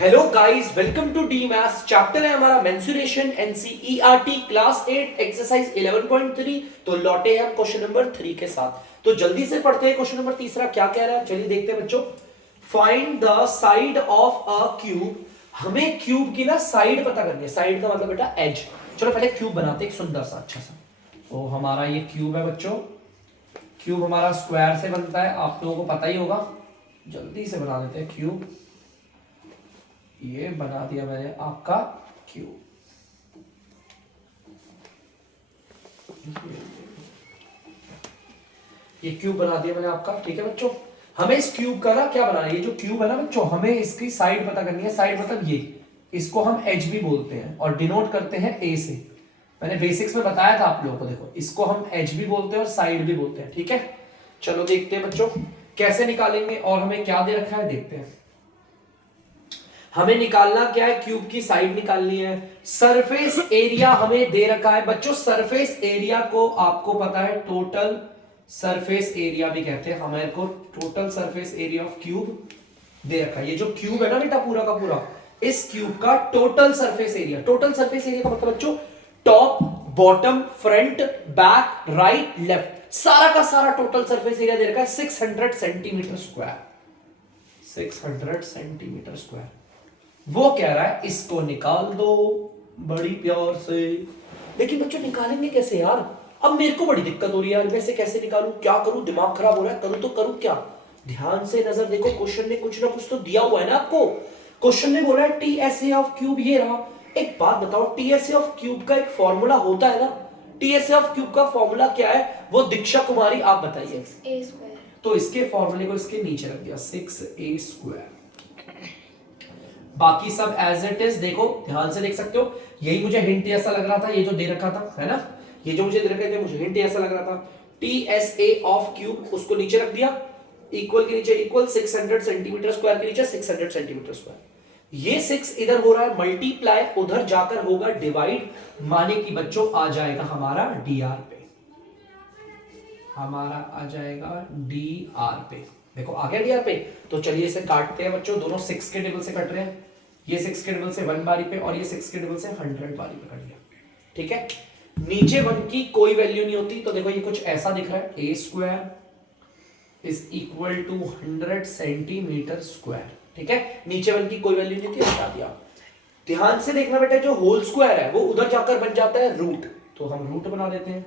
Hello guys, welcome to the maths. Chapter है हमारा mensuration NCERT class 8 exercise 11.3। तो लौटे हैं हम क्वेश्चन नंबर 3 के साथ। तो जल्दी से पढ़ते हैं क्वेश्चन नंबर तीसरा क्या कह रहा है। चलिए देखते हैं बच्चों। Find the side of a cube. हमें क्यूब की ना साइड पता करनी है। साइड का मतलब बेटा एज। चलो पहले क्यूब बनाते हैं एक सुंदर सा अच्छा सा। तो हमारा ये क्यूब है बच्चों। क्यूब हमारा स्क्वायर से बनता है, आप लोगों को पता ही होगा। जल्दी से बना देते हैं क्यूब। ये बना दिया मैंने आपका क्यूब। ये क्यूब बना दिया मैंने आपका, ठीक है बच्चों। हमें इस क्यूब का ना क्या बनाना है, ये जो क्यूब है ना बच्चों, हमें इसकी साइड पता करनी है। साइड मतलब ये, इसको हम एच भी बोलते हैं और डिनोट करते हैं ए से। मैंने बेसिक्स में बताया था आप लोगों को, देखो इसको हम एच भी बोलते हैं और साइड भी बोलते हैं, ठीक है। चलो देखते हैं बच्चों कैसे निकालेंगे और हमें क्या दे रखा है देखते हैं। हमें निकालना क्या है, क्यूब की साइड निकालनी है। सरफेस एरिया हमें दे रखा है बच्चों। सरफेस एरिया को आपको पता है टोटल सरफेस एरिया भी कहते हैं। हमारे को total surface area of cube दे रखा है। ये जो क्यूब है ना बेटा पूरा का पूरा, इस क्यूब का total surface area. Total surface area का मतलब बच्चों top bottom front back right left सारा का सारा टोटल सरफेस एरिया दे रखा है 600 सेंटीमीटर स्क्वायर। 600 centimetre square. वो कह रहा है इसको निकाल दो बड़ी प्यार से। लेकिन बच्चों निकालेंगे कैसे यार। अब मेरे को बड़ी दिक्कत हो रही है यार, मैं से कैसे निकालूं, क्या करूं, दिमाग खराब हो रहा है। करूं तो करूं क्या। ध्यान से नजर देखो, क्वेश्चन ने कुछ ना कुछ तो दिया हुआ है ना आपको। क्वेश्चन ने बोला है टीएसए ऑफ क्यूब ये रहा। एक बात बताओ, टीएसए ऑफ क्यूब का एक फॉर्मूला होता है ना। टीएसए ऑफ क्यूब का फॉर्मूला क्या है वो दीक्षा कुमारी आप बताइए। 6a²। तो इसके फॉर्मूले को इसके नीचे रख दिया 6a²। बाकी सब एज इट इज देखो, ध्यान से देख सकते हो। यही मुझे हिंट ऐसा लग रहा था, ये जो दे रखा था है ना, ये जो मुझे दे रखे थे मुझे हिंट ऐसा लग रहा था। टीएसए ऑफ क्यूब उसको नीचे रख दिया, इक्वल के नीचे इक्वल 600 सेंटीमीटर स्क्वायर के नीचे 600 सेंटीमीटर स्क्वायर। ये 6 इधर हो रहा है मल्टीप्लाई, उधर जाकर होगा डिवाइड, माने कि बच्चों आ जाएगा हमारा डीआर पे। हमारा आ जाएगा डीआर पे। देखो आ गया डीआर पे। तो चलिए इसे काटते हैं बच्चों। दोनों 6 के टेबल से कट रहे हैं। ये 6 के टेबल से 1 बारी पे और ये 6 के टेबल से 100 बारी पे कट गया, ठीक है। नीचे 1 की कोई वैल्यू नहीं होती, तो देखो ये कुछ ऐसा दिख रहा है, A square is equal to 100 centimetre square, ठीक है। नीचे 1 की कोई वैल्यू नहीं होती, हटा दिया। ध्यान से देखना बेटा, जो होल स्क्वायर है वो उधर जाकर बन जाता है रूट, तो हम रूट बना देते हैं।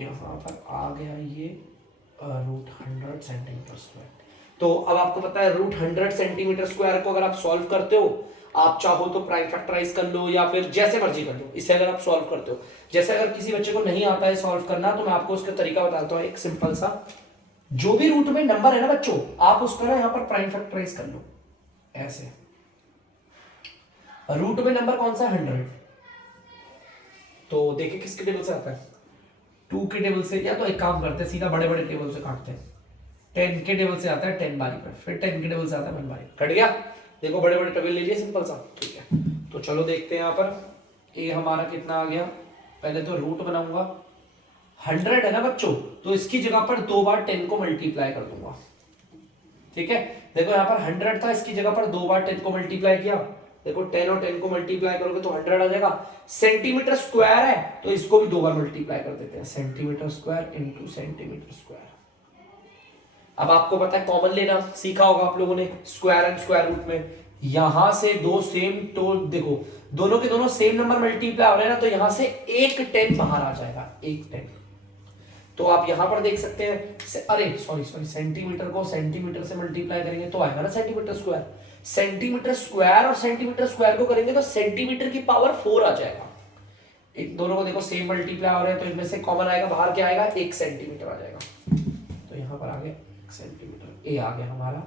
यहां पर आ गया ये रूट 100 सेंटीमीटर स्क्वायर। तो अब आपको पता है रूट 100 सेंटीमीटर स्क्वायर को अगर आप सॉल्व करते हो, आप चाहो तो प्राइम फैक्टराइज कर लो या फिर जैसे मर्जी कर लो। इसे अगर आप सॉल्व करते हो, जैसे अगर किसी बच्चे को नहीं आता है सॉल्व करना, तो मैं आपको उसका तरीका बताता हूँ एक सिंपल सा। जो भी रूट में नंबर है ना बच्चों, आप उसका ना यहाँ पर प्राइम फैक्टराइज कर लो ऐसे। रूट में नंबर कौन सा 100, तो देखिए किसके टेबल से आता है 2 के टेबल से, या तो एक काम करते हैं सीधा बड़े बड़े टेबल से काटते हैं। 10 के टेबल से आता है 10 बारी पर, फिर 10 के टेबल से आता है 1 बारी, कट गया। देखो बड़े बड़े टेबल ले लिए सिंपल सा, ठीक है। तो चलो देखते हैं यहाँ पर ए हमारा कितना आ गया। पहले तो रूट बनाऊंगा, 100 है ना बच्चों, तो इसकी जगह पर 2 बार 10 को मल्टीप्लाई कर दूंगा, ठीक है। देखो यहाँ पर 100 था, इसकी जगह पर 2 बार 10 को मल्टीप्लाई किया। देखो 10 और 10 को मल्टीप्लाई करोगे तो 100 आ जाएगा। सेंटीमीटर स्क्वायर है तो इसको भी 2 बार मल्टीप्लाई कर देते हैं, centimetre square into centimetre square. अब आपको पता है कॉमन लेना सीखा होगा आप लोगों ने स्क्वायर एंड स्क्वायर रूट में। यहां से दो सेम, तो देखो दोनों के दोनों सेम नंबर मल्टीप्लाई हो रहे हैं ना, तो यहां से एक 10 बाहर आ जाएगा, एक 10। तो आप यहां पर देख सकते हैं, अरे सॉरी सेंटीमीटर को सेंटीमीटर से मल्टीप्लाई करेंगे तो आएगा ना सेंटीमीटर स्क्वायर। सेंटीमीटर स्क्वायर और सेंटीमीटर स्क्वायर को करेंगे तो सेंटीमीटर की पावर 4 आ जाएगा। इन दोनों को देखो सेम मल्टीप्लाई हो रहे हैं, तो इनमें से कॉमन आएगा, बाहर क्या आएगा 1 सेंटीमीटर आ जाएगा। तो यहां पर आ गया 1 सेंटीमीटर, ए आ गया हमारा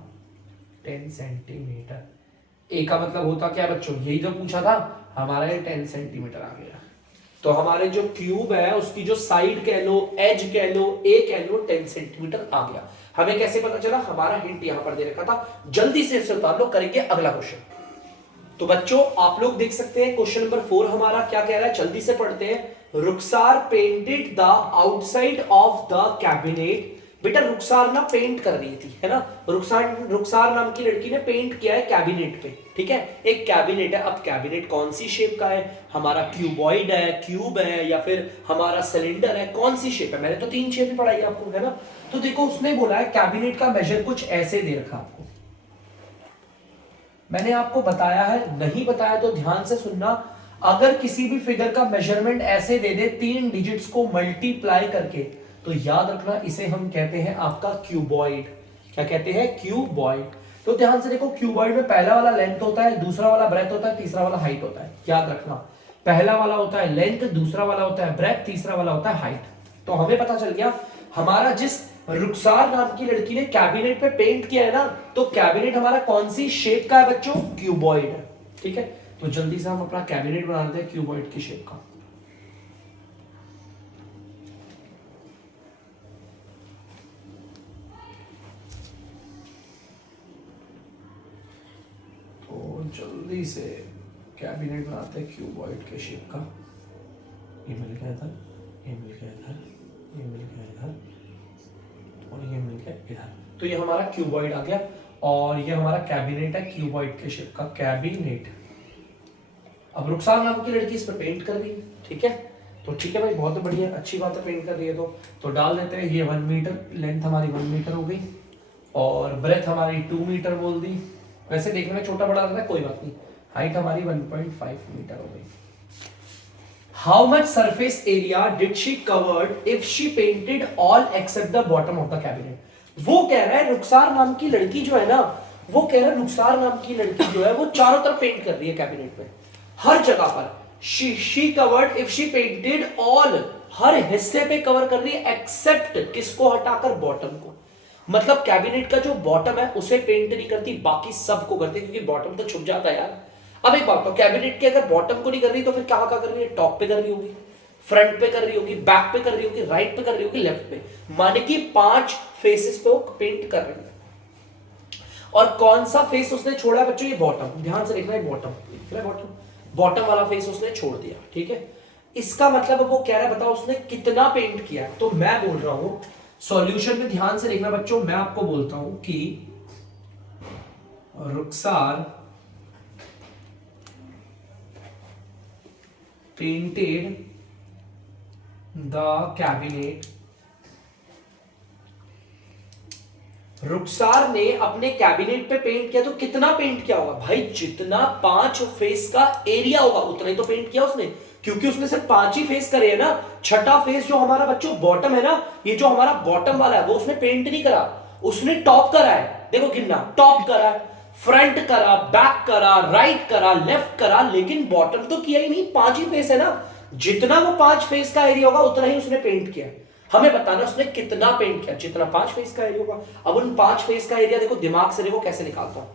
10 सेंटीमीटर। ए का मतलब होता क्या बच्चों, यही जो पूछा था हमारा, ये 10 सेंटीमीटर आ गया। तो हमारे जो क्यूब है उसकी जो साइड कह लो, एज कह लो, ए कह लो, 10 सेंटीमीटर आ गया। हमें कैसे पता चला, हमारा हिंट यहां पर दे रखा था। जल्दी से इसे उतार लो, करेंगे अगला क्वेश्चन। तो बच्चों आप लोग देख सकते हैं क्वेश्चन नंबर 4 हमारा क्या कह रहा है, जल्दी से पढ़ते हैं। Rukhsar painted the outside of the cabinet बेटा रुखसार ना पेंट कर रही थी, है ना, रुखसार नाम की लड़की ने पेंट किया है कैबिनेट पे, ठीक है, एक कैबिनेट है। अब कैबिनेट कौन सी शेप का है, हमारा क्यूबॉइड है, क्यूब है, या फिर हमारा सिलेंडर है, कौन सी शेप है? मैंने तो 3 शेप ही पढ़ाई आपको, है ना। तो देखो उसने बोला है कैबिनेट का मेजर कुछ ऐसे दे रखा आपको, मैंने आपको बताया है, नहीं बताया तो ध्यान से सुनना। अगर किसी भी फिगर का मेजरमेंट ऐसे दे दे 3 डिजिट्स को मल्टीप्लाई करके, तो याद रखना इसे हम कहते हैं आपका क्यूबॉइड। क्या कहते हैं? क्यूबॉइड। तो ध्यान से देखो, क्यूबॉइड में पहला वाला लेंथ होता है, दूसरा वाला ब्रेथ होता है, तीसरा वाला हाइट होता है। याद रखना, पहला वाला होता है लेंथ, दूसरा वाला होता है ब्रेथ, तीसरा वाला होता है हाइट। तो हमें पता चल गया हमारा जिस रुखसार नाम की लड़की ने कैबिनेट पे पेंट किया है ना, तो कैबिनेट हमारा कौन सी शेप का है बच्चों? क्यूबॉइड है, ठीक है। तो जल्दी से हम अपना कैबिनेट बना देते हैं क्यूबॉइड की शेप का। तो जल्दी से कैबिनेट बनाते हैं क्यूबॉइड के शेप का। ये मिल गया इधर, ये मिल गया इधर, ये मिल गया इधर, और ये मिल गया इधर। तो ये हमारा क्यूबॉइड आ गया, और ये हमारा कैबिनेट है क्यूबॉइड के शेप का, कैबिनेट। अब रुखसार नाम की लड़की इस पर पेंट कर रही है, ठीक है। तो ठीक है भाई, बहुत बढ़िया, अच्छी बात है, पेंट कर रही है। तो डाल देते हैं, ये 1 मीटर, लेंथ हमारी 1 मीटर हो गई, और ब्रेथ हमारी 2 मीटर बोल दी। वैसे देखने में छोटा बड़ा लग रहा है, कोई बात नहीं। हाइट हमारी 1.5 मीटर हो गई। How much surface area did she covered if she painted all except the bottom of the cabinet? वो कह रहा है रुखसार नाम की लड़की जो है ना, वो कह रहा है रुखसार नाम की लड़की जो है वो चारों तरफ पेंट कर रही है कैबिनेट में, हर जगह पर। she covered if she painted all, हर हिस्से पे कवर कर रही है एक्सेप्ट किसको हटाकर? बॉटम को। मतलब कैबिनेट का जो बॉटम है उसे पेंट नहीं करती, बाकी सब को करती है, क्योंकि बॉटम तो छुप जाता है यार। अब एक बात, तो कैबिनेट के अगर बॉटम को नहीं कर रही तो फिर कहां का कर रही है? टॉप पे कर रही होगी, फ्रंट पे कर रही होगी, बैक पे कर रही होगी, राइट पे कर रही होगी, लेफ्ट पे, माने कि 5 फेसेस पे वो पेंट कर रही है। और कौन सा फेस उसने छोड़ा है बच्चों? ये बॉटम। ध्यान से देखना है, बॉटम, बॉटम वाला फेस उसने छोड़ दिया, ठीक है। इसका मतलब वो कह रहा है बताओ उसने कितना पेंट किया है। तो मैं बोल रहा हूं सॉल्यूशन में ध्यान से देखना बच्चों, मैं आपको बोलता हूं कि रुखसार painted the cabinet, रुखसार ने अपने कैबिनेट पे पेंट किया। तो कितना पेंट किया होगा भाई? जितना 5 फेस का एरिया होगा उतना ही तो पेंट किया उसने, क्योंकि उसने सिर्फ 5 ही फेस करे है ना। छठा फेस जो हमारा बच्चों बॉटम है ना, ये जो हमारा बॉटम वाला है वो उसने पेंट नहीं करा, उसने टॉप करा है। देखो गिनना, टॉप करा है, फ्रंट करा, बैक करा, राइट करा, लेफ्ट करा, लेकिन बॉटम तो किया ही नहीं। 5 ही फेस है ना, जितना वो 5 फेस का एरिया होगा उतना ही उसने पेंट किया। हमें बताना उसने कितना पेंट किया, जितना 5 फेस का एरिया होगा। अब उन 5 फेस का एरिया देखो, दिमाग से देखो कैसे निकालता हूं।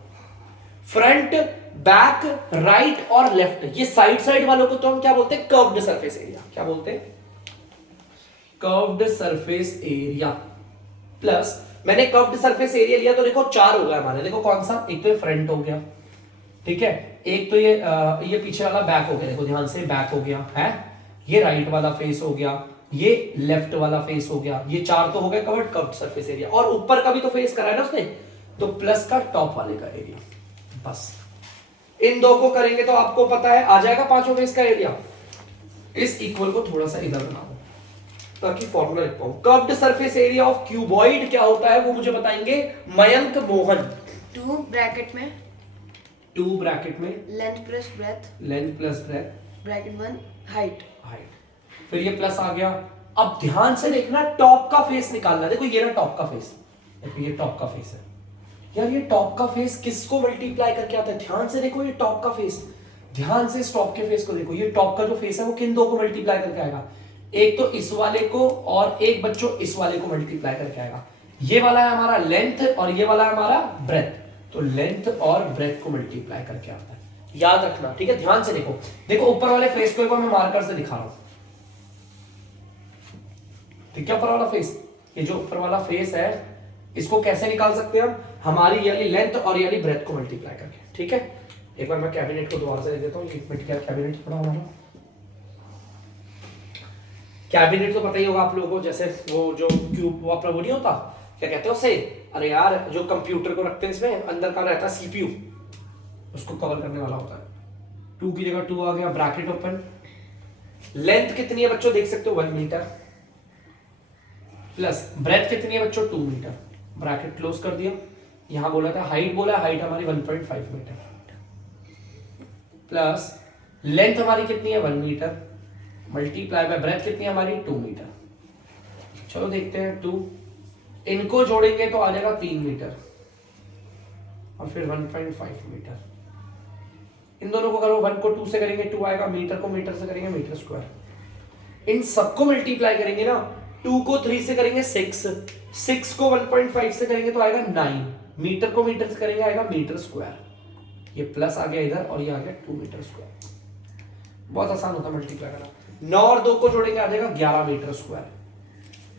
फ्रंट, बैक, राइट और लेफ्ट, ये साइड साइड वालों को तो हम क्या बोलते हैं? Curved surface area. क्या बोलते हैं? Curved surface area. प्लस मैंने कर्व्ड सरफेस एरिया लिया तो देखो 4 हो गया हमारे। देखो कौन सा? एक तो ये फ्रंट हो गया, ठीक है, एक तो ये पीछे वाला बैक हो गया, देखो ध्यान से, बैक हो गया है, ये राइट वाला फेस हो गया, ये लेफ्ट वाला फेस हो गया, ये 4 तो हो गए कवर्ड कर्व्ड सरफेस एरिया। और ऊपर का भी तो फेस करा है ना उसने, तो प्लस का टॉप वाले का एरिया। बस इन दो को करेंगे तो आपको पता है आ जाएगा 5 फेस का एरिया। इस इक्वल को थोड़ा सा इधर बना दो ताकि फॉर्मूला लिख पाऊं। Curved surface area of cuboid क्या होता है वो मुझे बताएंगे मयंक मोहन। 2 ब्रैकेट में, 2 ब्रैकेट में length plus breadth, length plus breadth, bracket 1 height, फिर ये प्लस आ गया। अब ध्यान से देखना, टॉप का फेस निकालना। देखो ये ना टॉप का फेस, देखो ये टॉप का फेस है यार। ये टॉप का फेस किसको मल्टीप्लाई करके आता है? ध्यान से देखो, ये टॉप का फेस, ध्यान से इस टॉप के फेस को देखो। ये टॉप का जो फेस है वो किन दो को मल्टीप्लाई करके आएगा? एक तो इस वाले को, और एक बच्चों इस वाले को मल्टीप्लाई करके आएगा। ये वाला है हमारा लेंथ और ये वाला है हमारा ब्रेथ, तो लेंथ और ब्रेथ को मल्टीप्लाई करके आता है। याद रखना, ठीक है। ध्यान से देखो, देखो ऊपर वाले फेस को मैं मार्कर से दिखा रहा हूं, ठीक है। ऊपर वाला फेस, ये जो ऊपर वाला फेस है इसको कैसे निकाल सकते हैं हम? हमारी ये वाली लेंथ और ये वाली ब्रेथ को मल्टीप्लाई करके, ठीक है। एक बार मैं कैबिनेट को दोबारा से दे देता हूँ, कैबिनेट पड़ा हमारा। कैबिनेट तो पता ही होगा आप लोगों को, जैसे वो जो क्यूब वो अपना वो नहीं होता, क्या कहते हैं उसे, अरे यार जो कंप्यूटर को रखते हैं इसमें अंदर का रहता है सीपीयू, उसको कवर करने वाला होता है। 2 की जगह 2 आ गया, ब्रैकेट ओपन। लेंथ कितनी है बच्चों, देख सकते हो 1 मीटर, प्लस ब्रेथ कितनी है बच्चों 2 मीटर, ब्रैकेट क्लोज कर दिया। यहां बोला था हाइट, बोला हाइट हमारी 1.5 मीटर, प्लस लेंथ हमारी कितनी है 1 मीटर, मल्टीप्लाई बाय ब्रेथ कितनी है हमारी 2 मीटर। चलो देखते हैं 2, इनको जोड़ेंगे तो आ जाएगा 3 मीटर और फिर 1.5 मीटर। इन दोनों को करो, 1 को 2 से करेंगे 2 आएगा, मीटर को मीटर से करेंगे मीटर स्क्वायर। इन सबको मल्टीप्लाई करेंगे ना, 2 को 3 से करेंगे 6, 6 को 1.5 से करेंगे तो आएगा 9, मीटर को मीटर से करेंगे आएगा मीटर स्क्वायर। ये प्लस आ गया इधर और ये आ गया 2 मीटर स्क्वायर। बहुत आसान होता है मल्टीप्लाई करना। 9 और 2 को जोड़ेंगे आ जाएगा 11 मीटर स्क्वायर।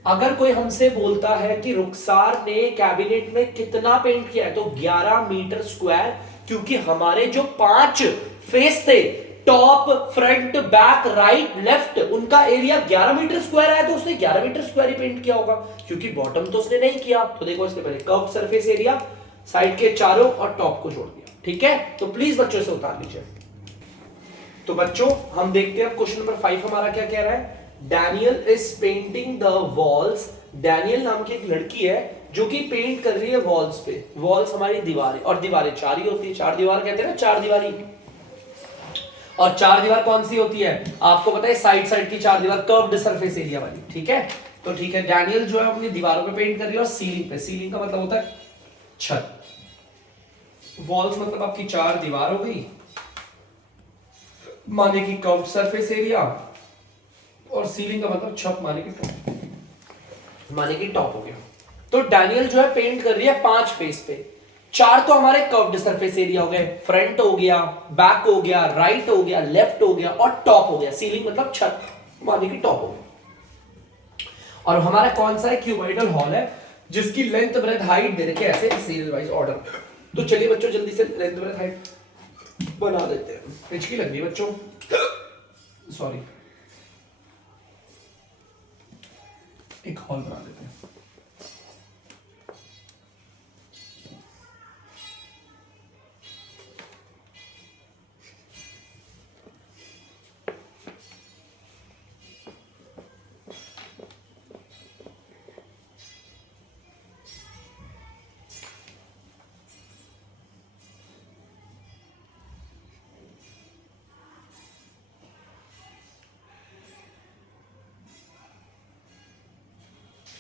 अगर कोई हमसे बोलता है कि रुखसार ने कैबिनेट में कितना पेंट किया है तो 11 मीटर स्क्वायर, क्योंकि हमारे जो 5 फेस थे, top front back right left, उनका एरिया 11 मीटर स्क्वायर आया तो उसने 11 मीटर स्क्वायर ही पेंट किया होगा, क्योंकि बॉटम तो उसने नहीं किया। तो देखो इसने पहले कर्व सरफेस एरिया, साइड के चारों और टॉप को जोड़ दिया। ठीक है, तो प्लीज बच्चों से उतार लीजिए। तो बच्चों हम देखते हैं क्वेश्चन नंबर 5 हमारा क्या कह रहा है। Daniel is painting the walls. Daniel नाम की एक लड़की है जो कि पेंट कर रही है वॉल्स पे। वॉल्स हमारी दीवारें, और दीवारें 4 ही होती है, 4 दीवार कहते हैं ना, 4 दीवारी। और 4 दीवार कौन सी होती है आपको पता है, साइड साइड की 4 दीवार कर्व्ड सरफेस एरिया वाली। ठीक है, तो ठीक है, डैनियल जो है अपनी दीवारों पे पेंट कर रही है और सीलिंग पे। सीलिंग का मतलब होता है छत, वॉल्स मतलब आपकी 4 दीवार हो गई, माने की कर्व्ड सरफेस एरिया, और सीलिंग का मतलब छत माने की टॉप, माने की टॉप हो गया। तो डैनियल जो है पेंट कर रही है 5 फेस पे। 4 तो हमारे कर्व्ड सरफेस एरिया हो गए, फ्रंट हो गया, बैक हो गया, राइट हो गया, लेफ्ट हो गया और टॉप हो गया। सीलिंग मतलब छत माने की टॉप हो गया। और हमारा कौन सा है, क्यूबॉइडल हॉल है, जिसकी लेंथ ब्रेथ हाइट दे रखे ऐसे सीरियल वाइज ऑर्डर। तो चलिए बच्चों जल्दी से लेंथ ब्रेथ हाइट बना देते हैं। हिचकी लग रही है बच्चों, सॉरी, एक हॉल बना देते हैं।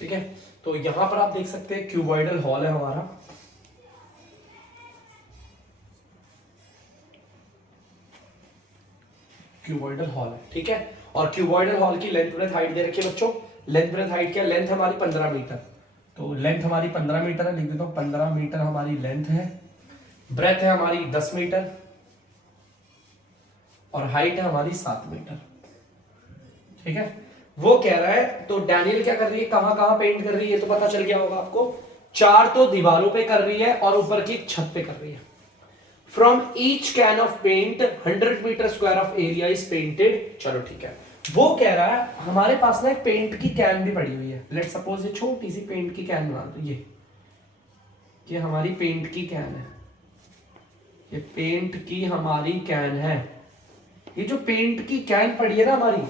ठीक है, तो यहां पर आप देख सकते हैं क्यूबॉइडल हॉल है हमारा। क्यूबॉइडल हॉल है, ठीक है, और क्यूबॉइडल हॉल की लेंथ ब्रेथ हाइट दे रखी है बच्चों। लेंथ ब्रेथ हाइट क्या, लेंथ हमारी 15 मीटर, तो लेंथ हमारी 15 मीटर है, लिख देता हूं 15 मीटर हमारी लेंथ है। ब्रेथ है हमारी 10 मीटर और हाइट है हमारी 7 मीटर। ठीक है, वो कह रहा है, तो डैनियल क्या कर रही है, कहां कहां पेंट कर रही है, तो पता चल गया होगा आपको। 4 तो दीवारों पे कर रही है और ऊपर की छत पे कर रही है। From each can of paint 100 metre square of area is painted. चलो ठीक है, वो कह रहा है हमारे पास ना एक पेंट की कैन भी पड़ी हुई है। लेट सपोज ये छोटी सी पेंट की कैन बना दो, ये हमारी पेंट की कैन है, ये पेंट की हमारी कैन है। ये जो पेंट की कैन पड़ी है ना हमारी,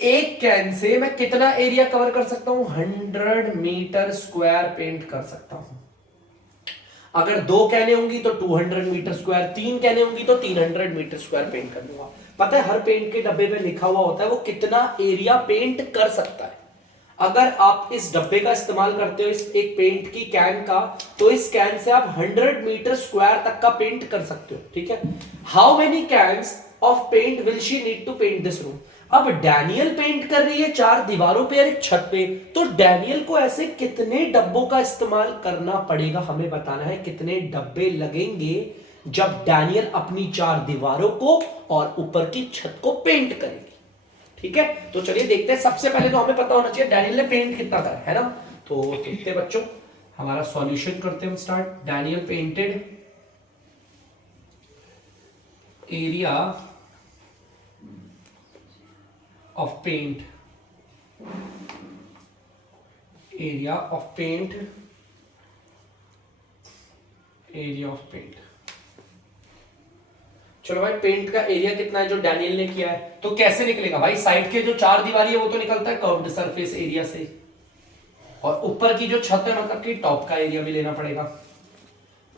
एक कैन से मैं कितना एरिया कवर कर सकता हूं, 100 मीटर स्क्वायर पेंट कर सकता हूं। अगर 2 कैने होंगी तो 200 मीटर स्क्वायर, 3 कैने होंगी तो 300 मीटर स्क्वायर पेंट कर दूंगा। पता है हर पेंट के डब्बे पे लिखा हुआ होता है वो कितना एरिया पेंट कर सकता है। अगर आप इस डब्बे का इस्तेमाल करते हो, इस एक पेंट की कैन का, तो इस कैन से आप 100 मीटर स्क्वायर तक का पेंट कर सकते हो। ठीक है, how many cans of paint will she need to paint this room. अब डैनियल पेंट कर रही है 4 दीवारों पे और एक छत पे, तो डैनियल को ऐसे कितने डब्बों का इस्तेमाल करना पड़ेगा, हमें बताना है। कितने डब्बे लगेंगे जब डैनियल अपनी 4 दीवारों को और ऊपर की छत को पेंट करेगी। ठीक है, तो चलिए देखते हैं। सबसे पहले तो हमें पता होना चाहिए डैनियल ने पेंट कितना करा है ना। तो देखते हैं बच्चों, हमारा सॉल्यूशन करते हैं start. Daniel painted area of paint area of paint, area of paint. चलो भाई, पेंट का एरिया कितना है जो डैनियल ने किया है, तो कैसे निकलेगा भाई? साइड के जो चार दीवारी है वो तो निकलता है कर्व्ड सरफेस एरिया से, और ऊपर की जो छत है मतलब कि टॉप का एरिया भी लेना पड़ेगा।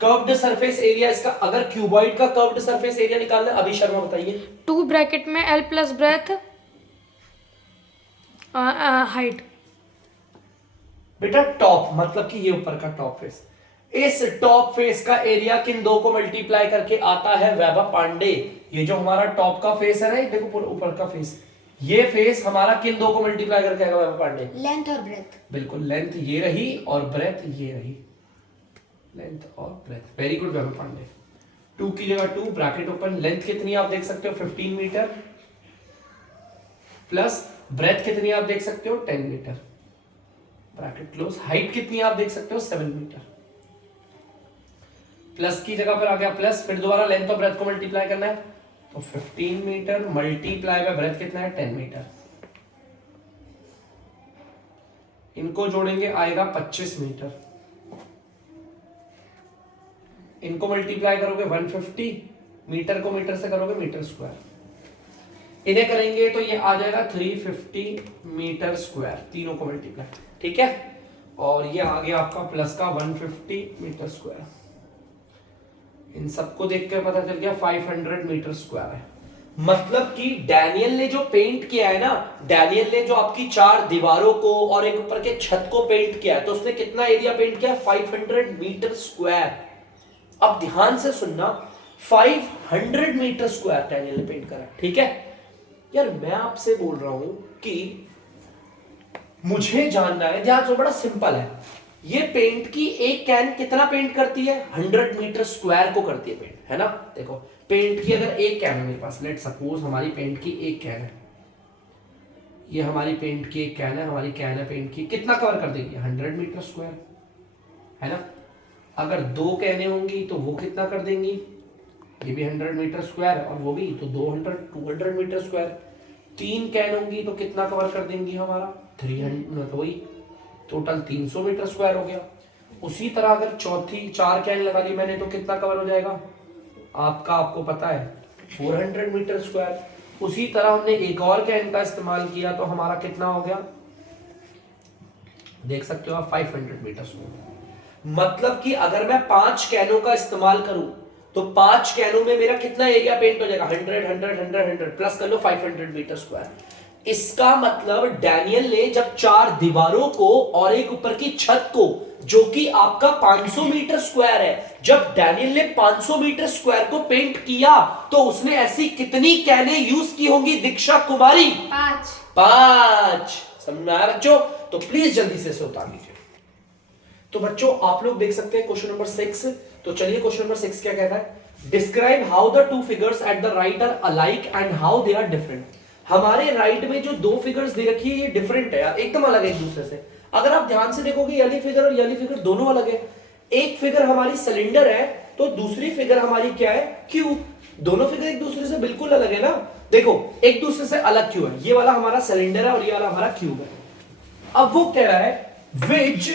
कर्व्ड सरफेस एरिया इसका, अगर क्यूबॉइड का कर्व्ड सरफेस एरिया निकालना है, अभी शर्मा बताइए। 2 ब्रैकेट में L प्लस ब्रेथ हाइट। बेटा टॉप मतलब कि ये ऊपर का टॉप फेस, इस टॉप फेस का एरिया किन दो को मल्टीप्लाई करके आता है? वैभव पांडे। ये जो हमारा टॉप का फेस है ना, ये देखो पूरा ऊपर का फेस, ये फेस हमारा किन दो को मल्टीप्लाई करके आएगा वैभव पांडे? लेंथ और ब्रेथ। बिल्कुल, लेंथ ये रही और ब्रेथ ये रही, लेंथ और ब्रेथ। वेरी गुड वैभव पांडे। 2 की जगह 2 ब्रैकेट ओपन, लेंथ कितनी आप देख सकते हो 15 मीटर, प्लस ब्रेथ कितनी आप देख सकते हो 10 मीटर, ब्रैकेट क्लोज। हाइट कितनी आप देख सकते हो 7 मीटर, प्लस की जगह पर आ गया प्लस, फिर दोबारा लेंथ और ब्रेथ को मल्टीप्लाई करना है, तो 15 मीटर मल्टीप्लाई बाय ब्रेथ कितना है 10 मीटर। इनको जोड़ेंगे आएगा 25 मीटर, इनको मल्टीप्लाई करोगे 150, मीटर को मीटर से करोगे मीटर स्क्वायर, इन्हें करेंगे तो ये आ जाएगा 350 मीटर स्क्वायर, तीनों को मल्टीप्लाई, ठीक है। और ये आ गया आपका प्लस का 150 मीटर स्क्वायर, इन सबको देख कर पता चल गया 500 मीटर स्क्वायर है। मतलब कि डैनियल ने जो पेंट किया है ना, डैनियल ने जो आपकी चार दीवारों को और एक ऊपर के छत को पेंट किया है, तो उसने कितना एरिया पेंट किया? 500 मीटर स्क्वायर। अब ध्यान से सुनना, 500 मीटर स्क्वायर डैनियल ने पेंट करा, ठीक है। यार मैं आपसे बोल रहा हूं कि मुझे जानना है, ध्यान से, बड़ा सिंपल है। ये पेंट की एक कैन कितना पेंट करती है? 100 मीटर स्क्वायर को करती है पेंट, है ना। देखो पेंट की अगर एक कैन है मेरे पास, लेट सपोज हमारी पेंट की एक कैन है, ये हमारी पेंट की एक कैन है, हमारी कैन है पेंट की, कितना कवर कर देगी? 100 मीटर स्क्वायर, है ना। अगर दो कैने होंगी तो वो कितना कर देंगी? ये भी 100 मीटर स्क्वायर और वो भी, तो 200 मीटर स्क्वायर। तीन कैन होंगी तो कितना कवर कर देंगी? हमारा 300, तो वही टोटल 300 मीटर स्क्वायर हो गया। उसी तरह अगर चौथी 4 कैन लगा ली मैंने तो कितना कवर हो जाएगा आपका? आपको पता है 400 मीटर स्क्वायर। उसी तरह हमने एक और कैन का इस्तेमाल किया तो हमारा कितना हो गया? देख सकते हो आप 500 मीटर स्क्वायर। मतलब कि अगर मैं 5 कैनों का इस्तेमाल करूं तो 5 कैनों में मेरा कितना एरिया पेंट हो जाएगा? 100 प्लस कर लो 500 मीटर स्क्वायर। इसका मतलब डैनियल ने जब 4 दीवारों को और एक ऊपर की छत को, जो कि आपका 500 मीटर स्क्वायर है, जब डैनियल ने 500 मीटर स्क्वायर को पेंट किया तो उसने ऐसी कितनी कैने यूज की होंगी दीक्षा कुमारी? 5। समझ में आया बच्चों? तो प्लीज जल्दी से उतार लीजिए। तो बच्चों आप लोग देख सकते हैं क्वेश्चन नंबर 6। तो चलिए क्वेश्चन नंबर 6 क्या कहता है? Describe how the two figures at the right are alike and how they are different. हमारे राइट में जो दो फिगर्स दे रखी है ये डिफरेंट है यार, एकदम अलग है एक दूसरे से। अगर आप ध्यान से देखोगे येली फिगर और येली फिगर दोनों अलग है। एक फिगर हमारी सिलेंडर है तो दूसरी फिगर हमारी क्या है? क्यूब। दोनों फिगर एक दूसरे से बिल्कुल अलग है ना। देखो एक दूसरे से अलग क्यों है? ये वाला हमारा सिलेंडर है और ये वाला हमारा क्यूब है। अब वो कह रहा है which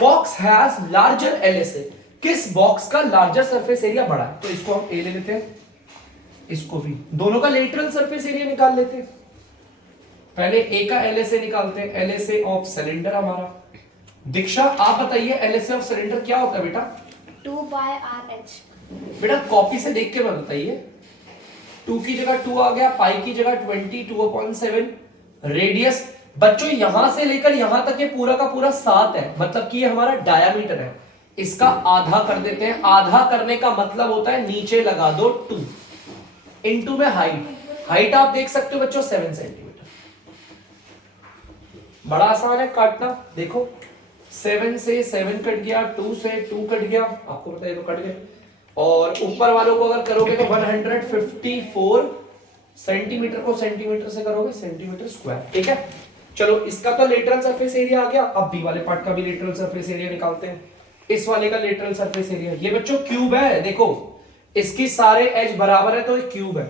box has larger LSA, किस बॉक्स का लार्जर सरफेस एरिया बड़ा है? तो इसको हम ए ले लेते हैं, इसको भी, दोनों का लेटरल सरफेस एरिया निकाल लेते हैं। पहले ए का LSA निकालते हैं, LSA ऑफ सिलेंडर हमारा। दीक्षा आप बताइए LSA ऑफ सिलेंडर क्या होता है बेटा? 2/RH। बेटा कॉपी से देख के बताइए। 2 की जगह 2 आ गया, पाई की जगह 22/7, रेडियस बच्चों यहां से लेकर यहां तक ये पूरा का पूरा 7 है, मतलब कि ये हमारा डायामीटर है। इसका आधा कर देते हैं। आधा करने का मतलब होता है नीचे लगा दो 2 इनटू में हाइट आप देख सकते हो बच्चों 7 सेंटीमीटर। बड़ा आसान है काटना। देखो 7 से 7 कट गया, 2 से 2 कट गया, आपको पता है तो कट गए। और ऊपर वालों को अगर करोगे तो 154 सेंटीमीटर को सेंटीमीटर से करोगे सेंटीमीटर स्क्वायर, ठीक है। चलो इसका तो लेटरल सरफेस एरिया आ गया। अब बी वाले पार्ट का भी लेटरल सरफेस एरिया निकालते हैं। इस वाले का लेटरल सरफेस एरिया, ये बच्चों क्यूब है। देखो इसकी सारे एज बराबर है तो ये क्यूब है।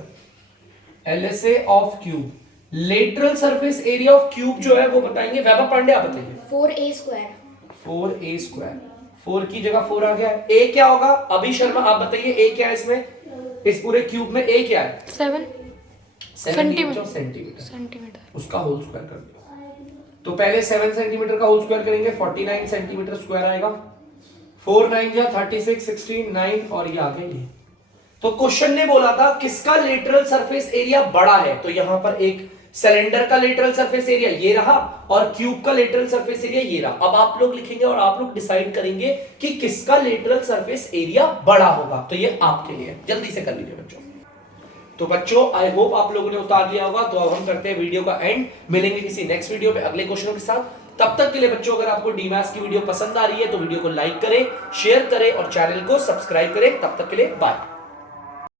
LSA of cube lateral surface area of cube जो है वो बताएंगे वैभव पांडे, आप बताइए। 4a square. 4a स्क्वायर, 4 की जगह 4 आ गया है। a क्या होगा? अभी शर्मा आप बताइए a क्या है इसमें, इस पूरे क्यूब में a क्या है? 7 सेंटीमीटर। सेंटीमीटर। उसका होल स्क्वायर कर दो। तो पहले 7 सेंटीमीटर का होल स्क्वायर करेंगे, 49 सेंटीमीटर स्क्वायर आएगा। 4 9 जा 36, 16 9 और ये आ गया ये। तो क्वेश्चन ने बोला था किसका लेटरल सरफेस एरिया बड़ा है, तो यहां पर एक सिलेंडर का लेटरल सरफेस एरिया ये रहा और क्यूब का लेटरल सरफेस एरिया ये रहा। अब आप लोग लिखेंगे और आप लोग डिसाइड करेंगे कि किसका लेटरल सरफेस एरिया बड़ा होगा। तो ये आपके लिए जल्दी से कर लीजिए बच्चों। तो बच्चों आई होप आप लोगों ने उतार लिया होगा। तो अब हम करते हैं वीडियो का एंड, मिलेंगे किसी नेक्स्ट वीडियो में अगले क्वेश्चनों के साथ। तब तक के लिए बच्चों अगर आपको डीमैथ्स की वीडियो पसंद आ रही है तो वीडियो को लाइक करें, शेयर करें और चैनल को सब्सक्राइब करें। तब तक के लिए बाय।